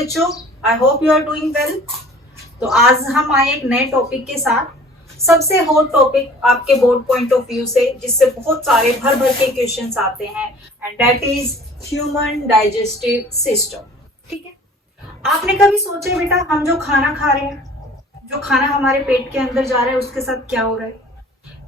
बच्चों, I hope you are doing well. तो आज हम आए एक नए टॉपिक के साथ, सबसे हॉट टॉपिक आपके बोर्ड पॉइंट ऑफ व्यू से, जिससे बहुत सारे भर भर के क्वेश्चंस आते हैं, and that is human digestive system. ठीक है, आपने कभी सोचा बेटा, हम जो खाना खा रहे हैं, जो खाना हमारे पेट के अंदर जा रहा है, उसके साथ क्या हो रहा है,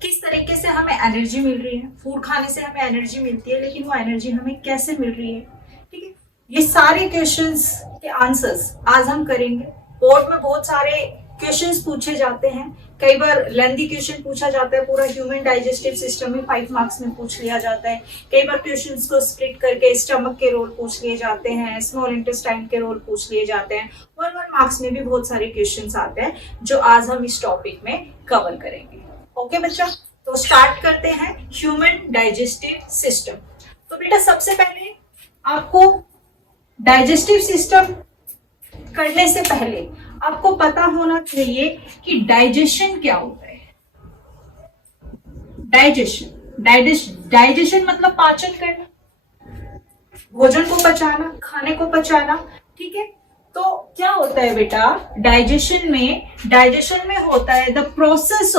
किस तरीके से हमें एनर्जी मिल रही है। फूड खाने से हमें एनर्जी मिलती है, लेकिन वो एनर्जी हमें कैसे मिल रही है। ठीक है, ये सारे क्वेश्चंस के आंसर्स आज हम करेंगे। बोर्ड में बहुत सारे क्वेश्चंस पूछे जाते हैं, कई बार लेंथी क्वेश्चन पूछा जाता है, पूरा ह्यूमन डाइजेस्टिव सिस्टम में 5 मार्क्स में पूछ लिया जाता है। कई बार क्वेश्चंस को स्प्लिट करके स्टमक के रोल पूछ लिए जाते हैं, स्मॉल इंटेस्टाइन के रोल पूछ लिए जाते हैं। 1 मार्क्स में भी बहुत सारे क्वेश्चंस आते हैं, जो आज हम इस टॉपिक में कवर करेंगे। ओके बच्चा, तो स्टार्ट करते हैं ह्यूमन डाइजेस्टिव सिस्टम। तो बेटा, सबसे पहले आपको डाइजेस्टिव सिस्टम करने से पहले आपको पता होना चाहिए कि डाइजेशन क्या होता है। डाइजेशन मतलब पाचन करना, भोजन को पचाना, खाने को पचाना। ठीक है, तो क्या होता है बेटा, डाइजेशन में होता है the process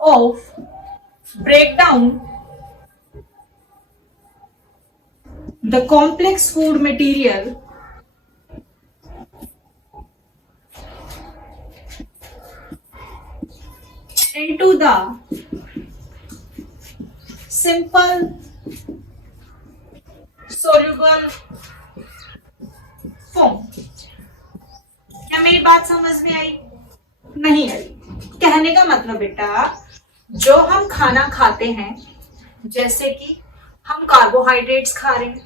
of breakdown the complex food material into the simple soluble form। क्या मेरी बात समझ में आई? नहीं आई। कहने का मतलब बेटा, जो हम खाना खाते हैं, जैसे कि हम कार्बोहाइड्रेट्स खा रहे हैं,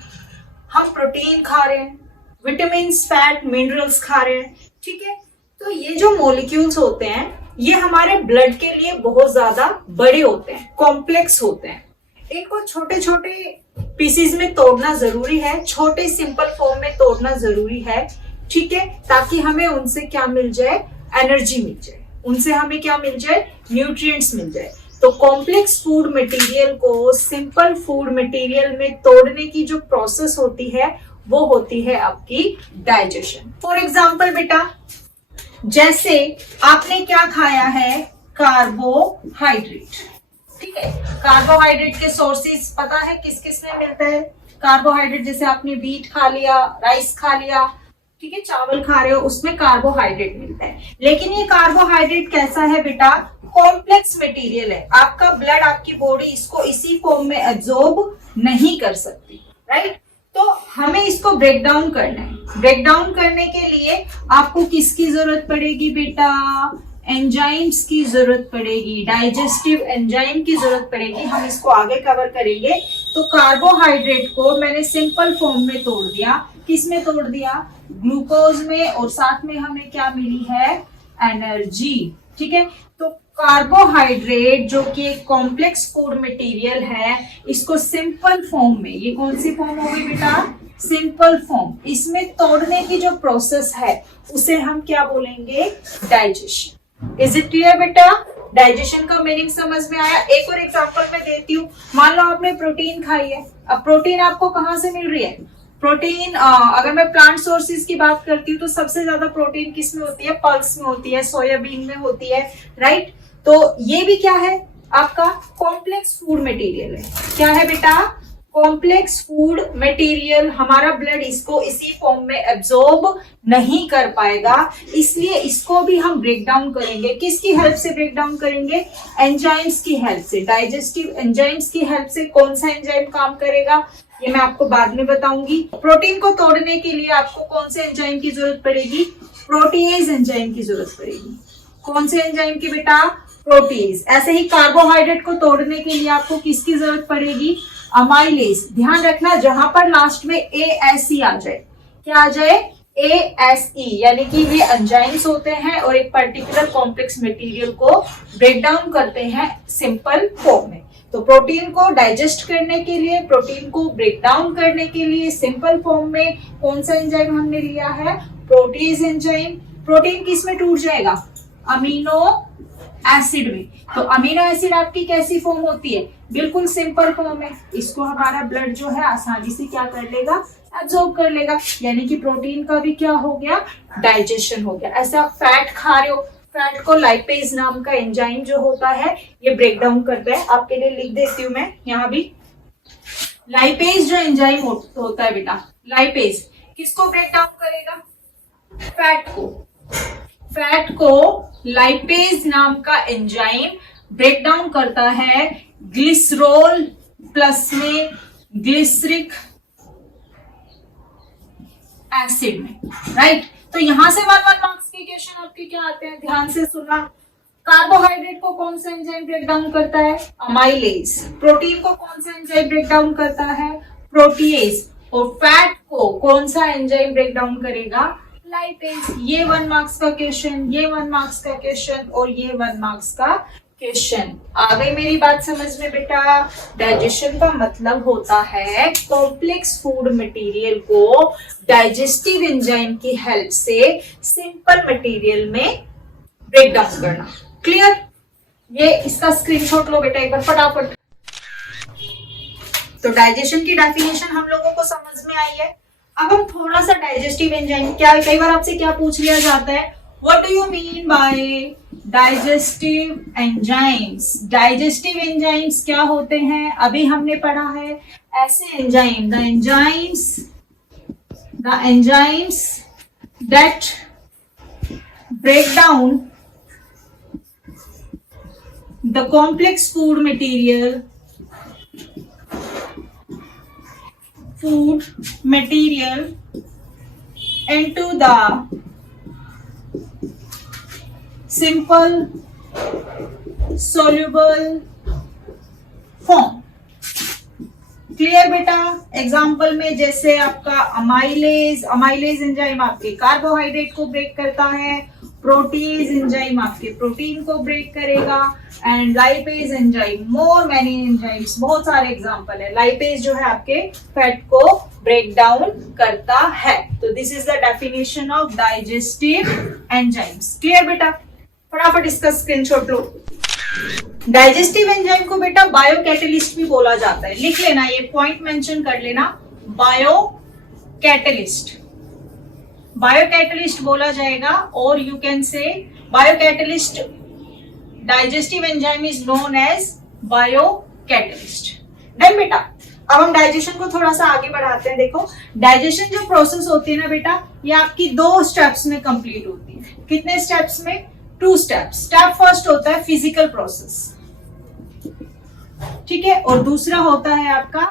हम प्रोटीन खा रहे हैं, विटामिन्स, फैट, मिनरल्स खा रहे हैं। ठीक है, तो ये जो मॉलिक्यूल्स होते हैं, ये हमारे ब्लड के लिए बहुत ज्यादा बड़े होते हैं, कॉम्प्लेक्स होते हैं। इनको छोटे छोटे पीसीज में तोड़ना जरूरी है, छोटे सिंपल फॉर्म में तोड़ना जरूरी है। ठीक है, ताकि हमें उनसे क्या मिल जाए, एनर्जी मिल जाए, उनसे हमें क्या मिल जाए, न्यूट्रिएंट्स मिल जाए। तो कॉम्प्लेक्स फूड मटेरियल को सिंपल फूड मटेरियल में तोड़ने की जो प्रोसेस होती है, वो होती है आपकी डाइजेशन। फॉर एग्जांपल बेटा, जैसे आपने क्या खाया है, कार्बोहाइड्रेट। ठीक है, कार्बोहाइड्रेट के सोर्सेस पता है किस किस में मिलता है कार्बोहाइड्रेट। जैसे आपने व्हीट खा लिया, राइस खा लिया, ठीक है, चावल खा रहे हो, उसमें कार्बोहाइड्रेट मिलता है। लेकिन ये कार्बोहाइड्रेट कैसा है बेटा, कॉम्प्लेक्स मटेरियल है। आपका ब्लड, आपकी बॉडी इसको इसी फॉर्म में एब्जॉर्ब नहीं कर सकती, राइट। तो हमें इसको ब्रेक डाउन करना है। ब्रेक डाउन करने के लिए आपको किसकी जरूरत पड़ेगी बेटा, एंजाइम्स की जरूरत पड़ेगी, डाइजेस्टिव एंजाइम की जरूरत पड़ेगी। हम इसको आगे कवर करेंगे। तो कार्बोहाइड्रेट को मैंने सिंपल फॉर्म में तोड़ दिया। किस में तोड़ दिया, ग्लूकोज में, और साथ में हमें क्या मिली है, एनर्जी। ठीक है, तो कार्बोहाइड्रेट जो कि एक कॉम्प्लेक्स फूड मटेरियल है, इसको सिंपल फॉर्म में, ये कौन सी फॉर्म होगी बेटा, सिंपल फॉर्म, इसमें तोड़ने की जो प्रोसेस है, उसे हम क्या बोलेंगे, डाइजेशन। इज इट क्लियर बेटा? डाइजेशन का मीनिंग समझ में आया? एक और एग्जांपल मैं देती हूँ। मान लो आपने प्रोटीन खाई है। अब प्रोटीन आपको कहाँ से मिल रही है, प्रोटीन अगर मैं प्लांट सोर्सेज की बात करती हूँ, तो सबसे ज्यादा प्रोटीन किस में होती है, पल्स में होती है, सोयाबीन में होती है, राइट। तो ये भी क्या है, आपका कॉम्प्लेक्स फूड मटेरियल है। क्या है बेटा, कॉम्प्लेक्स फूड मटेरियल। हमारा ब्लड इसको इसी फॉर्म में एब्जॉर्ब नहीं कर पाएगा, इसलिए इसको भी हम ब्रेक डाउन करेंगे। किसकी हेल्प से ब्रेक डाउन करेंगे, एंजाइम्स की हेल्प से, डाइजेस्टिव एंजाइम्स की हेल्प से। कौन सा एंजाइम काम करेगा, ये मैं आपको बाद में बताऊंगी। प्रोटीन को तोड़ने के लिए आपको कौन से एंजाइम की जरूरत पड़ेगी, प्रोटीएज एंजाइम की जरूरत पड़ेगी। कौन से एंजाइम की बेटा, प्रोटीएज। ऐसे ही कार्बोहाइड्रेट को तोड़ने के लिए आपको किसकी जरूरत पड़ेगी, अमाइलेज। ध्यान रखना, जहां पर लास्ट में ASE आ जाए, क्या आ जाए, ASE, यानी कि ये एंजाइम्स होते हैं और एक पर्टिकुलर कॉम्प्लेक्स मटेरियल को ब्रेक डाउन करते हैं सिंपल फॉर्म में। तो प्रोटीन को डाइजेस्ट करने के लिए, प्रोटीन को ब्रेक डाउन करने के लिए सिंपल फॉर्म में कौन सा एंजाइम हमने लिया है, प्रोटीज एंजाइम। प्रोटीन किस में टूट जाएगा, अमीनो एसिड में। तो अमीनो एसिड आपकी कैसी फॉर्म होती है, बिल्कुल सिंपल फॉर्म है। इसको हमारा ब्लड जो है आसानी से क्या कर लेगा, एब्जॉर्ब कर लेगा, यानी कि प्रोटीन का भी क्या हो गया, डाइजेशन हो गया। ऐसे आप फैट खा रहे हो, फैट को लाइपेज नाम का एंजाइम जो होता है ये ब्रेक डाउन करता है। आपके लिए लिख देती हूं मैं यहाँ भी, लाइपेज जो एंजाइम होता है बेटा, लाइपेज किसको ब्रेक डाउन करेगा, फैट को। फैट को लाइपेज नाम का एंजाइम ब्रेक डाउन करता है ग्लिसरॉल प्लस में ग्लिसरिक एसिड में, राइट। तो यहां से 1 मार्क्स के क्वेश्चन आपके क्या आते हैं, ध्यान से सुनना। कार्बोहाइड्रेट को कौन सा एंजाइम ब्रेक डाउन करता है, अमाइलेज। प्रोटीन को कौन सा एंजाइम ब्रेक डाउन करता है, प्रोटीएज। और फैट को कौन सा एंजाइम ब्रेक डाउन करेगा, लाइपेज। ये 1 मार्क्स का क्वेश्चन, ये 1 मार्क्स का क्वेश्चन और ये 1 मार्क्स का क्वेश्चन। आ गई मेरी बात समझ में बेटा। डाइजेशन का मतलब होता है कॉम्प्लेक्स फूड मटेरियल को डाइजेस्टिव एंजाइम की हेल्प से सिंपल मटेरियल में ब्रेक डाउन करना। क्लियर? ये इसका स्क्रीनशॉट लो बेटा एक बार फटाफट। तो डाइजेशन की डेफिनेशन हम लोगों को समझ में आई है। अब हम थोड़ा सा डाइजेस्टिव एंजाइम, क्या कई बार आपसे क्या पूछ लिया जाता है, what do you mean by digestive enzymes. Digestive enzymes क्या होते हैं, अभी हमने पढ़ा है ऐसे enzyme, the enzymes that break down the complex food material into the simple soluble form। Clear बेटा? एग्जाम्पल में जैसे आपका अमाइलेज एंजाइम आपके कार्बोहाइड्रेट को ब्रेक करता है, प्रोटीज एंजाइम आपके प्रोटीन को ब्रेक करेगा, and lipase enzyme, more many enzymes, बहुत सारे एग्जाम्पल है। लाइपेज जो है आपके फैट को ब्रेक डाउन करता है। तो this is the definition of digestive enzymes. Clear बेटा? फटाफट इसका स्क्रीनशॉट लो। डाइजेस्टिव एंजाइम को बेटा बायो कैटलिस्ट भी बोला जाता है, लिख लेना, ये पॉइंट मेंशन कर लेना, बायो कैटलिस्ट बोला जाएगा। और you can say bio catalyst, digestive enzyme is known as bio catalyst. Done बेटा? अब हम डाइजेशन को थोड़ा सा आगे बढ़ाते हैं। देखो, डाइजेशन जो प्रोसेस होती है ना बेटा, ये आपकी 2 स्टेप्स में कंप्लीट होती है। कितने स्टेप्स में? 2 स्टेप्स। स्टेप फर्स्ट होता है फिजिकल प्रोसेस, ठीक है, और दूसरा होता है आपका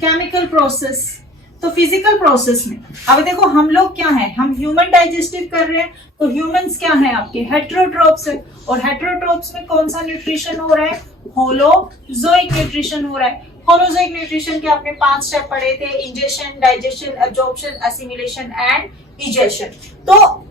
केमिकल प्रोसेस। तो फिजिकल प्रोसेस में अब देखो हम लोग क्या है, हम ह्यूमन डाइजेस्टिव कर रहे हैं, तो ह्यूमंस क्या है आपके, हेटेरोट्रोप्स है। और हेटेरोट्रोप्स में कौन सा न्यूट्रिशन हो रहा है, होलोजोइक न्यूट्रिशन हो रहा है। होलोजोइक न्यूट्रिशन के आपने 5 स्टेप पढ़े थे, ingestion, digestion, absorption, assimilation and egestion. तो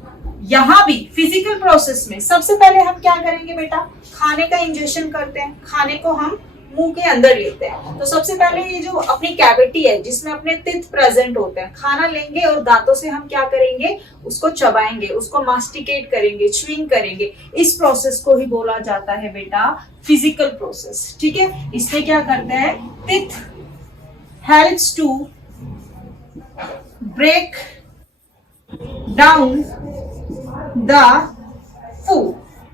यहां भी फिजिकल प्रोसेस में सबसे पहले हम क्या करेंगे बेटा, खाने का इंजेशन करते हैं, खाने को हम मुंह के अंदर लेते हैं। तो सबसे पहले ये जो अपनी कैविटी है जिसमें अपने टिथ प्रेजेंट होते हैं, खाना लेंगे और दांतों से हम क्या करेंगे, उसको चबाएंगे, उसको मास्टिकेट करेंगे, च्युइंग करेंगे। इस प्रोसेस को ही बोला जाता है बेटा फिजिकल प्रोसेस। ठीक है, इसमें क्या करते हैं, teeth helps to break down the food.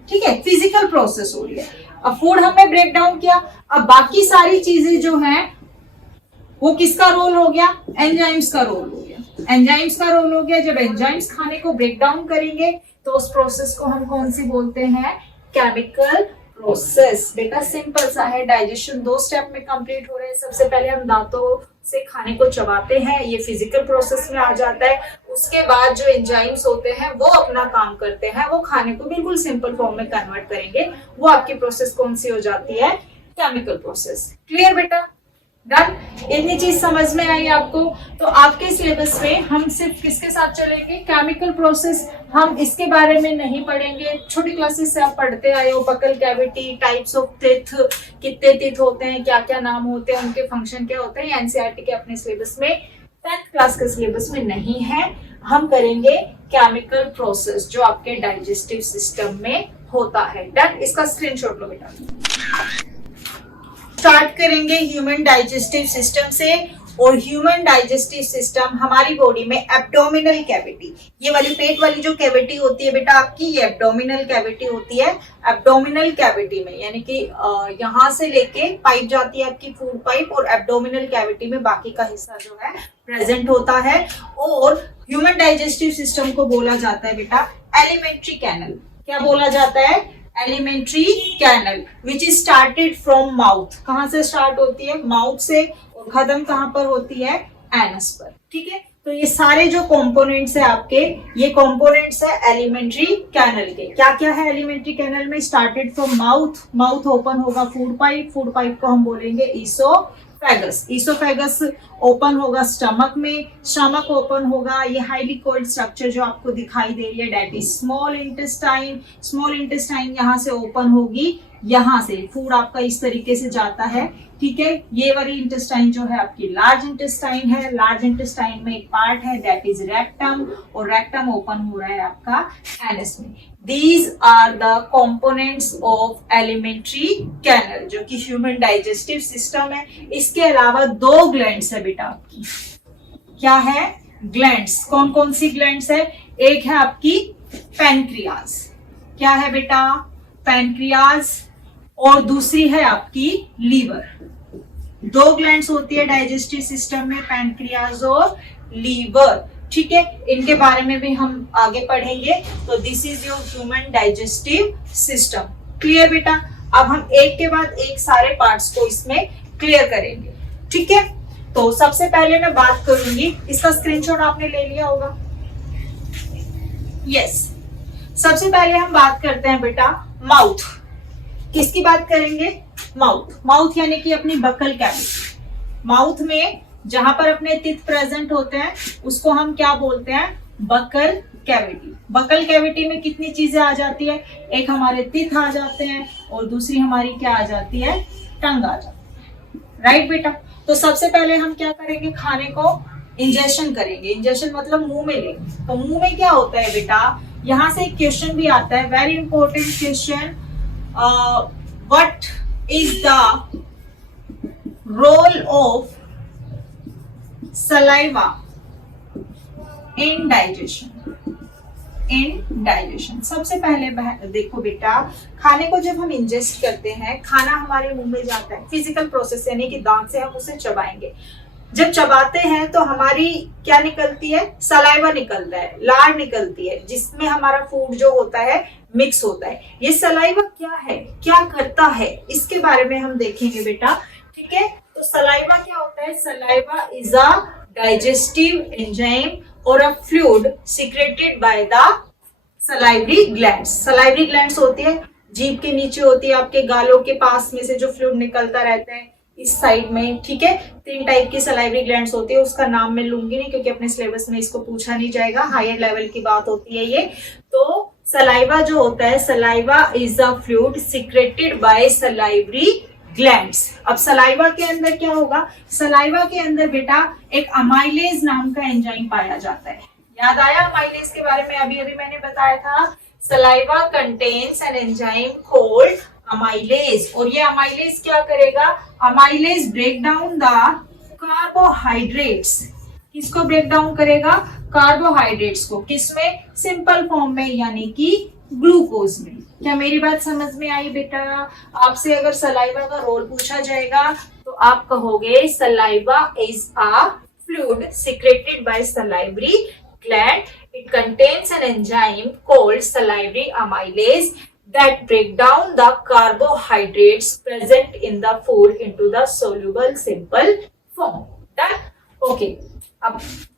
ठीक है, फिजिकल प्रोसेस हो रही है। अब फूड हमने ब्रेक डाउन किया, अब बाकी सारी चीजें जो हैं वो किसका रोल हो गया, एंजाइम्स का रोल हो गया। एंजाइम्स का रोल हो गया, जब एंजाइम्स खाने को ब्रेक डाउन करेंगे तो उस प्रोसेस को हम कौन सी बोलते हैं, केमिकल प्रोसेस। बेटा सिंपल सा है, डाइजेशन 2 स्टेप में कंप्लीट हो रहे हैं। सबसे पहले हम दांतों से खाने को चबाते हैं, ये फिजिकल प्रोसेस में आ जाता है। उसके बाद जो एंजाइम्स होते हैं वो अपना काम करते हैं, वो खाने को बिल्कुल सिंपल फॉर्म में कन्वर्ट करेंगे। वो आपकी प्रोसेस कौन सी हो जाती है, केमिकल प्रोसेस। क्लियर बेटा? डन? इतनी चीज समझ में आई आपको? तो आपके सिलेबस में हम सिर्फ किसके साथ चलेंगे, केमिकल प्रोसेस। हम इसके बारे में नहीं पढ़ेंगे, छोटी क्लासेस से आप पढ़ते आए हो, buccal cavity, types of teeth, कितने टिथ होते हैं, क्या क्या नाम होते हैं, उनके फंक्शन क्या होते हैं। एनसीईआरटी के अपने सिलेबस में 10th क्लास के सिलेबस में नहीं है। हम करेंगे केमिकल प्रोसेस जो आपके डाइजेस्टिव सिस्टम में होता है। डन? इसका स्क्रीनशॉट लो बेटा। स्टार्ट करेंगे ह्यूमन डाइजेस्टिव सिस्टम से, और ह्यूमन डाइजेस्टिव सिस्टम हमारी बॉडी में एब्डोमिनल कैविटी, ये वाली पेट वाली जो कैविटी होती है बेटा आपकी, ये एब्डोमिनल कैविटी होती है। एब्डोमिनल कैविटी में यानी कि यहाँ से लेके पाइप जाती है आपकी फूड पाइप, और एब्डोमिनल कैविटी में बाकी का हिस्सा जो है प्रेजेंट होता है। और ह्यूमन डाइजेस्टिव सिस्टम को बोला जाता है बेटा एलिमेंट्री कैनल। क्या बोला जाता है? Alimentary canal, which is started from mouth. कहां से स्टार्ट होती है? माउथ से, और खत्म कहां पर होती है? एनस पर। ठीक है, तो ये सारे जो कंपोनेंट्स है आपके, ये कंपोनेंट्स है एलिमेंट्री कैनल के। क्या क्या है एलिमेंट्री कैनल में? Started from mouth, mouth open होगा फूड पाइप, फूड पाइप को हम बोलेंगे ईसोफेगस, ईसोफेगस ओपन होगा स्टमक में, स्टमक ओपन होगा, ये हाईली कोल्ड स्ट्रक्चर जो आपको दिखाई दे रही है that is small intestine. Small intestine यहाँ से ओपन होगी, यहाँ से फूड आपका इस तरीके से जाता है। ठीक है, ये वाली इंटेस्टाइन जो है आपकी लार्ज इंटेस्टाइन है। लार्ज इंटेस्टाइन में एक पार्ट है दैट इज रेक्टम, और रेक्टम ओपन हो रहा है आपका एनस में। These are the components of alimentary canal, जो कि ह्यूमन डाइजेस्टिव सिस्टम है। इसके अलावा दो ग्लैंड्स है बेटा आपकी। क्या है? ग्लैंड्स। कौन कौन सी ग्लैंड्स है? एक है आपकी पैनक्रियाज। क्या है बेटा? पैनक्रियाज। और दूसरी है आपकी लीवर। दो ग्लैंड्स होती है डाइजेस्टिव सिस्टम में, पैनक्रियाज और लीवर। ठीक है, इनके बारे में भी हम आगे पढ़ेंगे। तो this is your human digestive system. Clear बेटा? अब हम एक के बाद एक सारे पार्ट्स को इसमें क्लियर करेंगे। ठीक है, तो सबसे पहले मैं बात करूंगी, इसका स्क्रीनशॉट आपने ले लिया होगा। यस, सबसे पहले हम बात करते हैं बेटा माउथ। किसकी बात करेंगे? माउथ। माउथ यानी कि अपनी बकल कैविटी। माउथ में जहां पर अपने टीथ प्रेजेंट होते हैं उसको हम क्या बोलते हैं? Buccal cavity. बकल कैविटी में कितनी चीजें आ जाती है? एक हमारे टीथ आ जाते हैं, और दूसरी हमारी क्या आ जाती है? टंग आ जाती है। राइट बेटा? तो सबसे पहले हम क्या करेंगे? खाने को इंजेक्शन करेंगे। इंजेक्शन मतलब मुंह में लेंगे। तो मुंह में क्या होता है बेटा? यहां से एक क्वेश्चन भी आता है, very important question, what is the role of saliva in digestion? In digestion सबसे पहले देखो बेटा, खाने को जब हम इंजेस्ट करते हैं, खाना हमारे मुंह में जाता है, फिजिकल प्रोसेस यानी कि दांत से हम उसे चबाएंगे। जब चबाते हैं तो हमारी क्या निकलती है? सलाइवा निकलता है, लार निकलती है, जिसमें हमारा फूड जो होता है मिक्स होता है। ये सलाइवा क्या है, क्या करता है, इसके बारे में हम देखेंगे बेटा। ठीक है, तो सलाइवा क्या होता है? Saliva is a digestive enzyme और a fluid secreted by the salivary glands. Salivary glands होती है, जीभ के नीचे होती है, आपके गालों के पास में से जो फ्लूइड निकलता रहता है इस साइड में। ठीक है, 3 टाइप की सलाइवरी ग्लैंड्स होती है, उसका नाम मैं लूंगी नहीं क्योंकि अपने सिलेबस में इसको पूछा नहीं जाएगा, हायर लेवल की बात होती है ये। तो सलाइवा जो होता है, saliva is a fluid secreted bye salivary glands. अब सलाइवा के अंदर क्या होगा? सलाइवा के अंदर बेटा एक अमाइलेज नाम का एंजाइम पाया जाता है। याद आया अमाइलेज के बारे में? अभी अभी मैंने बताया था, saliva contains an enzyme called amylase. और ये अमाइलेज क्या करेगा? Amylase break down the carbohydrates. किसको ब्रेक डाउन करेगा? कार्बोहाइड्रेट्स को। किसमें? सिंपल फॉर्म में, यानी कि ग्लूकोज में। क्या मेरी बात समझ में आई बेटा? आपसे अगर सलाइवा का रोल पूछा जाएगा तो आप कहोगे saliva is a fluid secreted bye salivary gland. It contains an enzyme called salivary amylase that break down the carbohydrates present in the food into the soluble simple form. Done? Okay.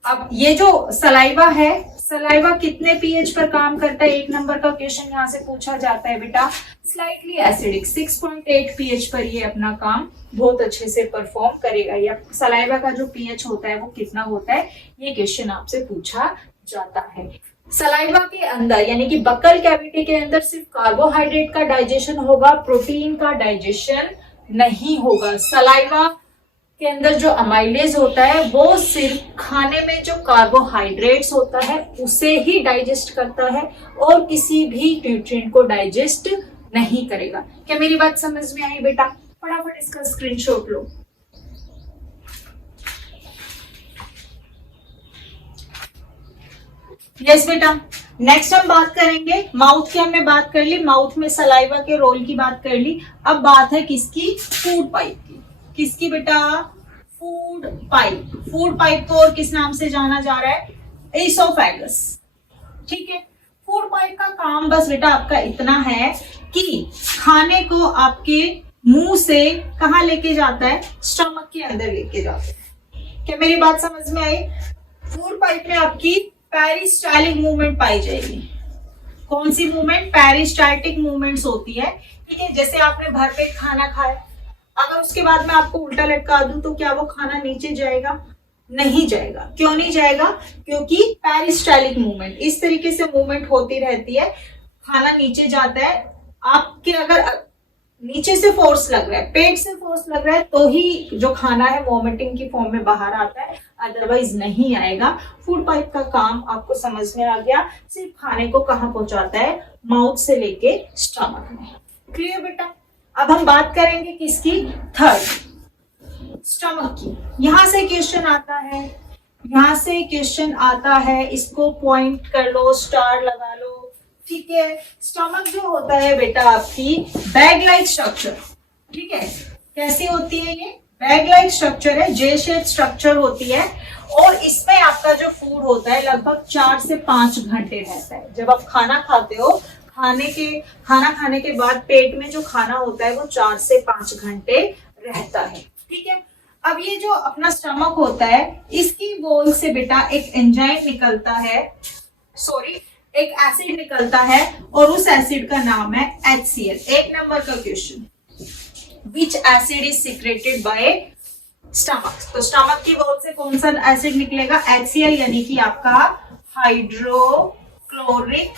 अब ये जो saliva है, saliva कितने pH पर काम करता है? 1 number का क्वेश्चन यहाँ से पूछा जाता है बेटा। स्लाइटली एसिडिक 6.8 पीएच पर ये अपना काम बहुत अच्छे से परफॉर्म करेगा। या सलाइवा का जो पीएच होता है वो कितना होता है, ये क्वेश्चन आपसे पूछा जाता है। सलाइवा के अंदर यानी कि बकल कैविटी के अंदर सिर्फ कार्बोहाइड्रेट का डाइजेशन होगा, प्रोटीन का डाइजेशन नहीं होगा। सलाइवा के अंदर जो अमाइलेज होता है वो सिर्फ खाने में जो कार्बोहाइड्रेट्स होता है उसे ही डाइजेस्ट करता है और किसी भी न्यूट्रिएंट को डाइजेस्ट नहीं करेगा। क्या मेरी बात समझ में आई बेटा? फटाफट इसका स्क्रीनशॉट लो। यस बेटा। नेक्स्ट हम बात करेंगे माउथ की, हमने बात कर ली माउथ में सलाइवा के रोल की बात कर ली। अब बात है किसकी, फूड पाइप की। किसकी बेटा, फूड पाइप। फूड पाइप को और किस नाम से जाना जा रहा है, एसोफेगस। ठीक है, फूड पाइप का काम बस बेटा आपका इतना है कि खाने को आपके मुंह से कहाँ लेके जाता है, स्टमक के अंदर लेके जाता है। क्या मेरी बात समझ में आई? फूड पाइप में आपकी पेरिस्टाल्टिक मूवमेंट पाई जाएगी। कौन सी मूवमेंट, पेरिस्टाल्टिक मूवमेंट्स होती है। ठीक है, जैसे आपने भरपेट खाना खाया, अगर उसके बाद में आपको उल्टा लटका दूं तो क्या वो खाना नीचे जाएगा? नहीं जाएगा। क्यों नहीं जाएगा? क्योंकि पेरिस्टाल्टिक मूवमेंट, इस तरीके से मूवमेंट होती रहती है, खाना नीचे जाता है। आपके अगर नीचे से फोर्स लग रहा है, पेट से फोर्स लग रहा है, तो ही जो खाना है वॉमिटिंग की फॉर्म में बाहर आता है, अदरवाइज नहीं आएगा। फूड पाइप का काम आपको समझ में आ गया, सिर्फ खाने को कहाँ पहुंचाता है, माउथ से लेके स्टमक में। क्लियर बेटा? अब हम बात करेंगे किसकी, थर्ड, स्टमक की। यहां से क्वेश्चन आता है, यहां से क्वेश्चन आता है, इसको पॉइंट कर लो, स्टार लगा लो। ठीक है, स्टमक जो होता है बेटा आपकी बैग लाइक स्ट्रक्चर। ठीक है, कैसी होती है ये, बैग लाइक स्ट्रक्चर है, जे शेप स्ट्रक्चर होती है। और इसमें आपका जो फूड होता है लगभग 4 से 5 घंटे रहता है। जब आप खाना खाते हो, खाना खाने के बाद पेट में जो खाना होता है वो 4 से 5 घंटे रहता है। ठीक है, अब ये जो अपना स्टमक होता है, इसकी वॉल से बेटा एक एंजाइम निकलता है, सॉरी एक एसिड निकलता है, और उस एसिड का नाम है HCl। 1 नंबर का question, which acid is secreted by stomach. तो स्टमक की वॉल से कौन सा एसिड निकलेगा, HCl, यानी कि आपका हाइड्रोक्लोरिक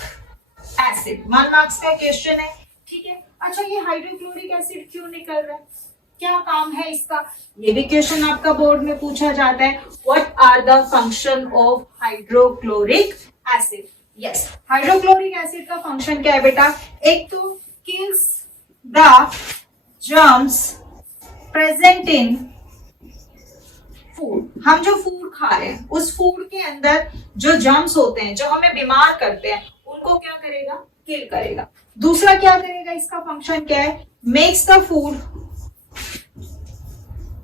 एसिड। 1 मार्क्स का क्वेश्चन है। ठीक है, अच्छा ये हाइड्रोक्लोरिक एसिड क्यों निकल रहा है, क्या काम है इसका, ये भी क्वेश्चन आपका बोर्ड में पूछा जाता है। What are the function of hydrochloric acid. Yes, hydrochloric acid का फंक्शन क्या है बेटा, एक तो kills the germs present in food. हम जो फूड खा रहे हैं उस फूड के अंदर जो जर्म्स होते हैं, जो हमें बीमार करते हैं, उनको क्या करेगा, किल करेगा। दूसरा क्या करेगा, इसका फंक्शन क्या है, मेक्स द फूड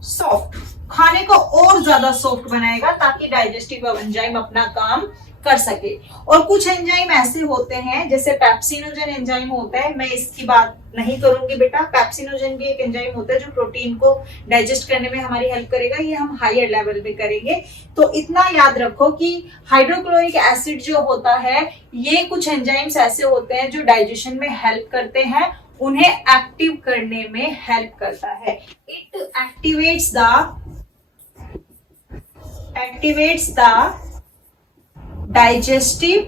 सॉफ्ट, खाने को और ज्यादा सॉफ्ट बनाएगा ताकि डाइजेस्टिव एंजाइम अपना काम कर सके। और कुछ एंजाइम ऐसे होते हैं, जैसे पेप्सिनोजन एंजाइम होता है, मैं इसकी बात नहीं करूंगी बेटा। पेप्सिनोजन भी एक एंजाइम होता है जो प्रोटीन को डाइजेस्ट करने में हमारी हेल्प करेगा, ये हम हायर लेवल पे करेंगे। तो इतना याद रखो कि हाइड्रोक्लोरिक एसिड जो होता है, ये कुछ एंजाइम्स ऐसे होते हैं जो डाइजेशन में हेल्प करते हैं, उन्हें एक्टिव करने में हेल्प करता है। It activates the digestive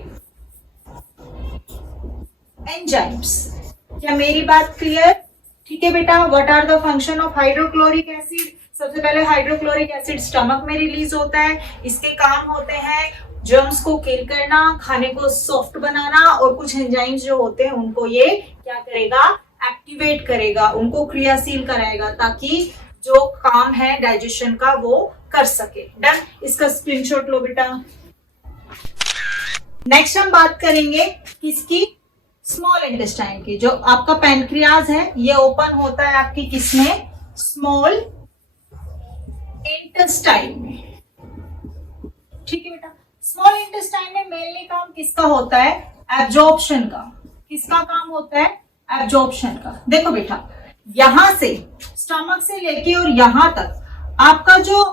enzymes. क्या मेरी बात क्लियर? ठीक है बेटा, what are the function of hydrochloric acid. सबसे पहले हाइड्रोक्लोरिक एसिड स्टमक में रिलीज होता है, इसके काम होते हैं जर्म्स को किल करना, खाने को सॉफ्ट बनाना, और कुछ एंजाइम्स जो होते हैं उनको ये क्या करेगा, एक्टिवेट करेगा, उनको क्रियाशील कराएगा ताकि जो काम है डाइजेशन का वो कर सके। डन, इसका स्क्रीनशॉट लो बेटा। नेक्स्ट हम बात करेंगे किसकी, स्मॉल इंटेस्टाइन की। जो आपका पैनक्रियाज है ये ओपन होता है आपकी किसमें, स्मॉल इंटेस्टाइन में। ठीक है बेटा, स्मॉल इंटेस्टाइन में मेनली काम किसका होता है, एब्जॉर्प्शन का। किसका काम होता है, एब्जॉर्प्शन का। देखो बेटा, यहां से स्टमक से लेके और यहां तक आपका जो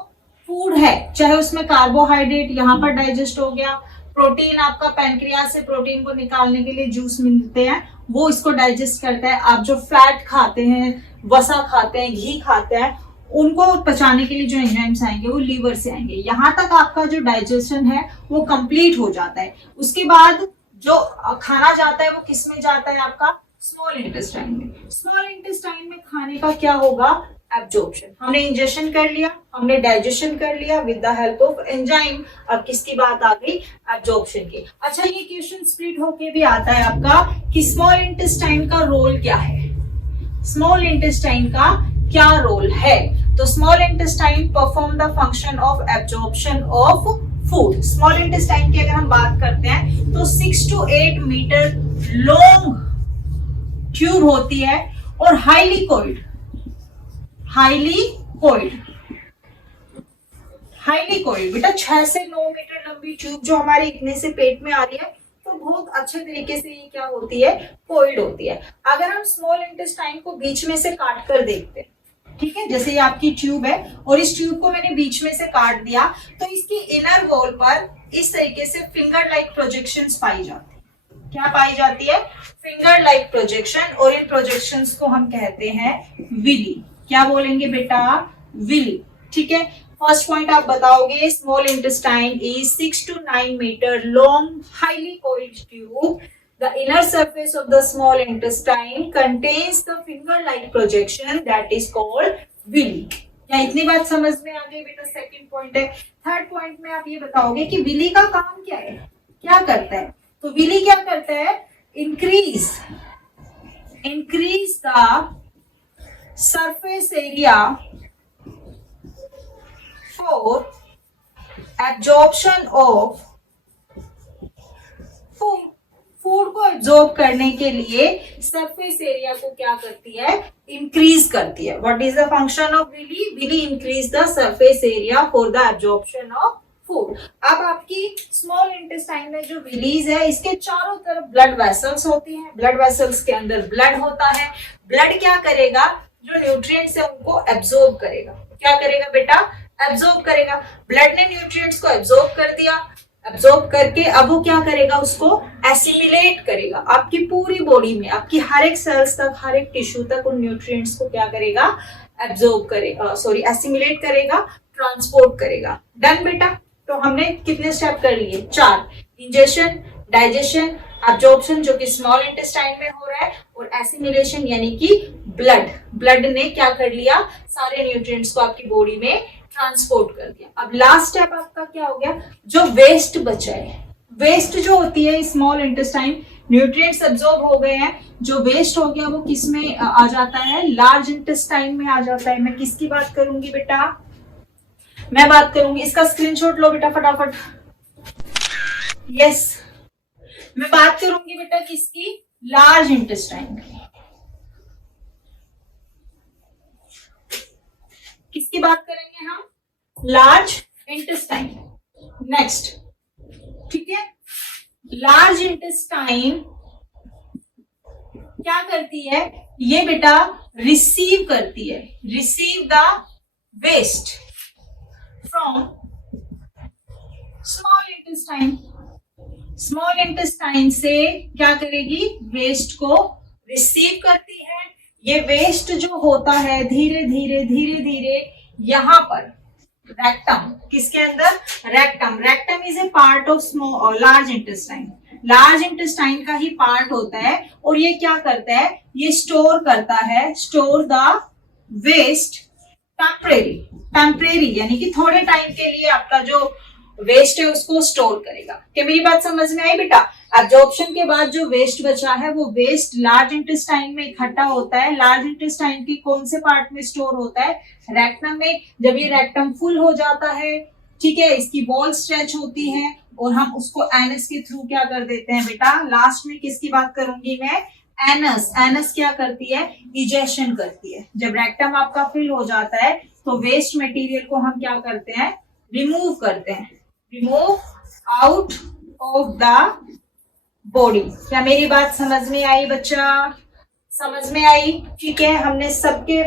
फूड है, चाहे उसमें कार्बोहाइड्रेट यहां पर डाइजेस्ट हो गया, प्रोटीन आपका पैनक्रियाज से प्रोटीन को निकालने के लिए जूस मिलते हैं, वो इसको डाइजेस्ट करता है। आप जो फैट खाते हैं, वसा खाते हैं, घी खाते हैं, उनको पचाने के लिए जो एंजाइम्स आएंगे वो लीवर से आएंगे। यहाँ तक आपका जो डाइजेशन है वो कंप्लीट हो जाता है। उसके बाद जो खाना जाता है वो किस में जाता है, आपका स्मॉल इंटेस्टाइन में। स्मॉल इंटेस्टाइन में खाने का क्या होगा, एब्जॉर्प्शन। हमने इंजेक्शन कर लिया, हमने डाइजेशन कर लिया with the help of enzyme. अब किसकी बात आ गई, एब्जॉर्प्शन की। अच्छा, ये क्वेश्चन स्प्लिट होके भी आता है आपका कि स्मॉल इंटेस्टाइन का रोल क्या है, स्मॉल इंटेस्टाइन का क्या रोल है। तो small intestine perform the function of absorption of food. Small intestine की अगर हम बात करते हैं तो 6 to 8 मीटर लॉन्ग ट्यूब होती है और हाईली कोइड बेटा 6 से 9 मीटर लंबी ट्यूब जो हमारे इतने से पेट में आ रही है तो बहुत अच्छे तरीके से ये क्या होती है, कोइड होती है। अगर हम स्मॉल इंटेस्टाइन को बीच में से काट कर देखते हैं, ठीक है, जैसे ये आपकी ट्यूब है और इस ट्यूब को मैंने बीच में से काट दिया तो इसकी इनर वॉल पर इस तरीके से फिंगर लाइक प्रोजेक्शंस पाई जाती है। क्या पाई जाती है? फिंगर लाइक प्रोजेक्शन, और इन प्रोजेक्शंस को हम कहते हैं विली। क्या बोलेंगे बेटा? विली। ठीक है, फर्स्ट पॉइंट आप बताओगे, small intestine is 6 to 9 metre long highly coiled tube. The inner surface of the small intestine contains the finger-like projection that is called villi. क्या इतनी बात समझ में आ गई बेटा? सेकंड पॉइंट है। थर्ड पॉइंट में आप ये बताओगे कि विली का काम क्या है, क्या करता है? तो विली क्या करता है? Increase the surface area for absorption of food. Food को एब्जॉर्ब करने के लिए सरफेस एरिया को क्या करती है? इंक्रीज करती है। What is the function of villi? Villi increase the surface area for the absorption of food. अब आपकी स्मॉल इंटेस्टाइन में जो विलीज है इसके चारों तरफ ब्लड वेसल्स होती हैं। ब्लड वेसल्स के अंदर ब्लड होता है। ब्लड क्या करेगा? जो न्यूट्रिएंट्स है उनको एब्जॉर्ब करेगा। क्या करेगा बेटा? एब्जॉर्ब करेगा। ब्लड ने न्यूट्रिएंट्स को एब्जॉर्ब कर दिया, एब्जॉर्ब करके अब वो क्या करेगा? उसको एसिमिलेट करेगा। आपकी पूरी बॉडी में, आपकी हर एक सेल्स तक, हर एक टिश्यू तक उन न्यूट्रिएंट्स को क्या करेगा? एब्जॉर्ब करेगा, एसिमिलेट करेगा, ट्रांसपोर्ट करेगा। डन बेटा। तो हमने कितने स्टेप कर लिए? 4। इंजेशन, डाइजेशन, एब्जॉर्प्शन जो कि स्मॉल इंटेस्टाइन में हो रहा है, और एसिमिलेशन यानी कि ब्लड ने क्या कर लिया? सारे न्यूट्रिएंट्स को आपकी बॉडी में ट्रांसपोर्ट कर दिया। अब लास्ट स्टेप आपका क्या हो गया? जो वेस्ट बचा है, वेस्ट जो होती है स्मॉल इंटेस्टाइन, न्यूट्रिएंट्स एब्जॉर्ब हो गए हैं, जो वेस्ट हो गया वो किस में आ जाता है? लार्ज इंटेस्टाइन में आ जाता है। मैं किसकी बात करूंगी बेटा? मैं बात करूंगी, इसका स्क्रीनशॉट लो बेटा फटाफट। यस, मैं बात करूंगी बेटा किसकी? लार्ज इंटेस्टाइन की। किसकी बात करेंगे हम? Large intestine. नेक्स्ट, ठीक है, लार्ज इंटेस्टाइन क्या करती है? ये बेटा रिसीव करती है, receive the waste from small intestine. Small intestine से क्या करेगी? वेस्ट को रिसीव करती है। ये वेस्ट जो होता है धीरे धीरे यहां पर रेक्टम, किसके अंदर? Rectum. Rectum is a part of large intestine. Large intestine का ही पार्ट होता है, और ये क्या करता है? ये स्टोर करता है, स्टोर द वेस्ट टेम्परेरी यानी कि थोड़े टाइम के लिए आपका जो वेस्ट है उसको स्टोर करेगा। क्या मेरी बात समझ में आई बेटा? एब्जॉर्प्शन के बाद जो वेस्ट बचा है वो वेस्ट लार्ज इंटेस्टाइन में इकट्ठा होता है। लार्ज इंटेस्टाइन की कौन से पार्ट में स्टोर होता है? रेक्टम में। जब ये रेक्टम फुल हो जाता है, ठीक है, इसकी वॉल स्ट्रेच होती है और हम उसको एनस के थ्रू क्या कर देते हैं बेटा? लास्ट में किसकी बात करूंगी मैं? एनस। एनस क्या करती है? इजेक्शन करती है। जब रेक्टम आपका फिल हो जाता है तो वेस्ट मटेरियल को हम क्या करते हैं? रिमूव करते हैं, remove out of the body. क्या मेरी बात समझ में आई बच्चा? समझ में आई? ठीक है, हमने सबके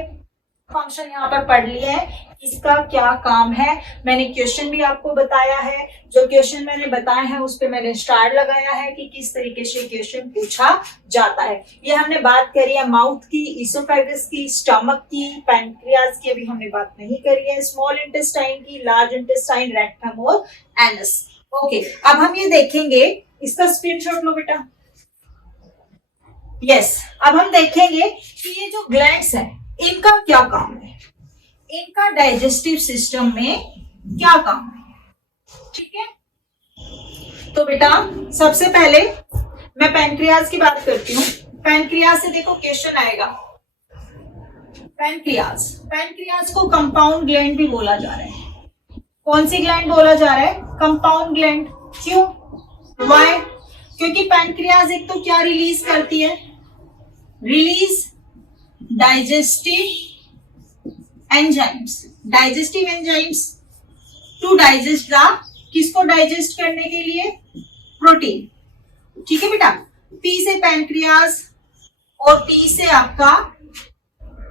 फंक्शन यहाँ पर पढ़ लिए हैं, इसका क्या काम है। मैंने क्वेश्चन भी आपको बताया है, जो क्वेश्चन मैंने बताए हैं उस पे मैंने स्टार लगाया है कि किस तरीके से क्वेश्चन पूछा जाता है। ये हमने बात करी है माउथ की, इसोफेगस की, स्टमक की, पैंक्रियाज की अभी हमने बात नहीं करी है, स्मॉल इंटेस्टाइन की, लार्ज इंटेस्टाइन, रेक्टम और एनस। ओके, अब हम ये देखेंगे, इसका स्क्रीनशॉट लो बेटा। यस, अब हम देखेंगे कि ये जो ग्लैंड्स हैं इनका क्या काम है, इनका डाइजेस्टिव सिस्टम में क्या काम है। ठीक है, तो बेटा सबसे पहले मैं पैंक्रियाज की बात करती हूँ। पैंक्रियाज से देखो क्वेश्चन आएगा। पैंक्रियाज को कंपाउंड ग्लैंड भी बोला जा रहा है। कौन सी ग्लैंड बोला जा रहा है? Compound gland. क्यों? वाई? क्योंकि पैनक्रियाज एक तो क्या रिलीज करती है? Release digestive enzymes. Digestive enzymes to digest the, किसको डाइजेस्ट करने के लिए? प्रोटीन। ठीक है बेटा, पी से पैनक्रियाज और टी से आपका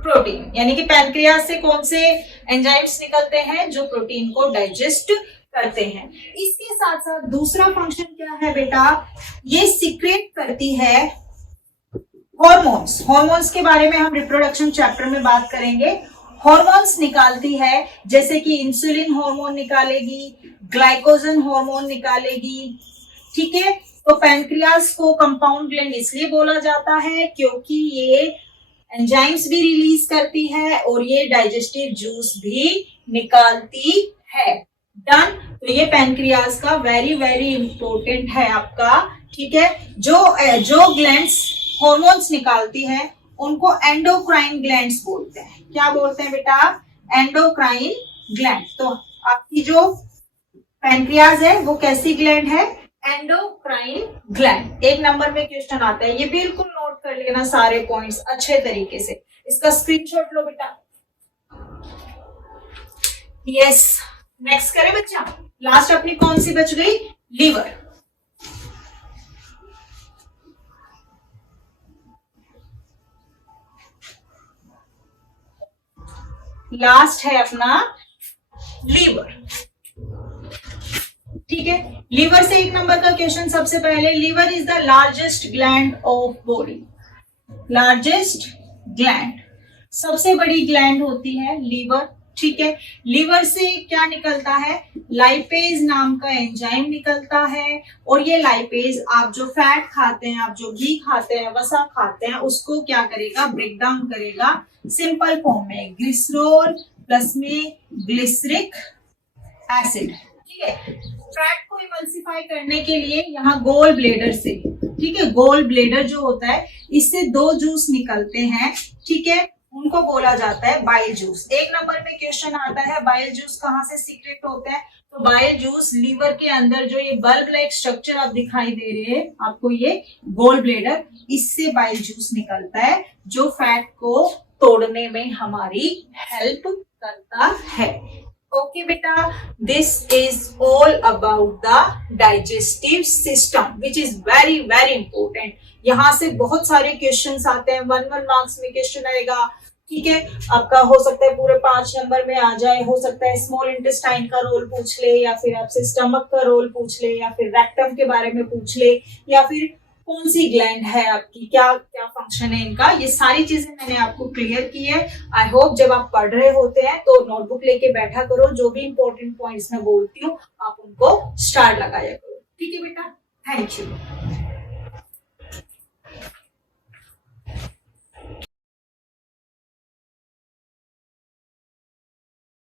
प्रोटीन, यानी कि पैनक्रियाज से कौन से एंजाइम्स निकलते हैं? जो प्रोटीन को डाइजेस्ट करते हैं। इसके साथ साथ दूसरा फंक्शन क्या है बेटा? ये सीक्रेट करती है हॉर्मोन्स। हॉर्मोन्स के बारे में हम रिप्रोडक्शन चैप्टर में बात करेंगे। हॉर्मोन्स निकालती है, जैसे कि इंसुलिन हार्मोन निकालेगी, ग्लाइकोजन हार्मोन निकालेगी। ठीक है, तो पैनक्रियाज को कंपाउंड ग्लैंड इसलिए बोला जाता है क्योंकि ये एंजाइम्स भी रिलीज करती है और ये डाइजेस्टिव जूस भी निकालती है। डन। तो ये पैनक्रियाज का वेरी वेरी इंपॉर्टेंट है आपका। ठीक है, जो ग्लैंड्स हॉर्मोन्स निकालती है उनको एंडोक्राइन ग्लैंड्स बोलते हैं। क्या बोलते हैं बेटा? Endocrine gland. तो आपकी जो पैनक्रियाज है वो कैसी ग्लैंड है? Endocrine gland. एक नंबर में क्वेश्चन आता है, ये बिल्कुल नोट कर लेना सारे पॉइंट्स अच्छे तरीके से। इसका स्क्रीनशॉट लो बेटा। यस, नेक्स्ट करें बच्चा। लास्ट अपनी कौन सी बच गई? लीवर। लास्ट है अपना लीवर। ठीक है, लीवर से एक नंबर का क्वेश्चन सबसे पहले। Liver is the largest gland of body. Largest gland, सबसे बड़ी ग्लैंड होती है लीवर। ठीक है, लीवर से क्या निकलता है? लाइपेज नाम का एंजाइम निकलता है और ये लाइपेज आप जो फैट खाते हैं, आप जो घी खाते हैं, वसा खाते हैं, उसको क्या करेगा? ब्रेक डाउन करेगा सिंपल फॉर्म में, ग्लिसरॉल प्लस में ग्लिसरिक एसिड। ठीक है, फैट को इमल्सिफाई करने के लिए यहाँ गोल ब्लेडर से, ठीक है, गोल ब्लेडर जो होता है इससे दो जूस निकलते हैं। ठीक है, उनको बोला जाता है बाइल जूस। एक नंबर में क्वेश्चन आता है बाइल जूस कहाँ से सीक्रेट होता है? तो बाइल जूस लीवर के अंदर जो ये बल्ब लाइक स्ट्रक्चर आप दिखाई दे रहे हैं आपको, ये गोल ब्लेडर, इससे बाइल जूस निकलता है जो फैट को तोड़ने में हमारी हेल्प करता है। ओके बेटा, this is all about the digestive system which is very very important. यहाँ से बहुत सारे क्वेश्चंस आते हैं, 1 मार्क्स में क्वेश्चन आएगा। ठीक है, आपका हो सकता है पूरे 5 नंबर में आ जाए, हो सकता है स्मॉल इंटेस्टाइन का रोल पूछ ले, या फिर आपसे स्टमक का रोल पूछ ले, या फिर रेक्टम के बारे में पूछ ले, या फिर कौन सी ग्लैंड है आपकी, क्या क्या फंक्शन है इनका। ये सारी चीजें मैंने आपको क्लियर की है। आई होप जब आप पढ़ रहे होते हैं तो नोटबुक लेके बैठा करो, जो भी इंपॉर्टेंट पॉइंट्स मैं बोलती हूँ आप उनको स्टार लगाया करो। ठीक है बेटा, थैंक यू।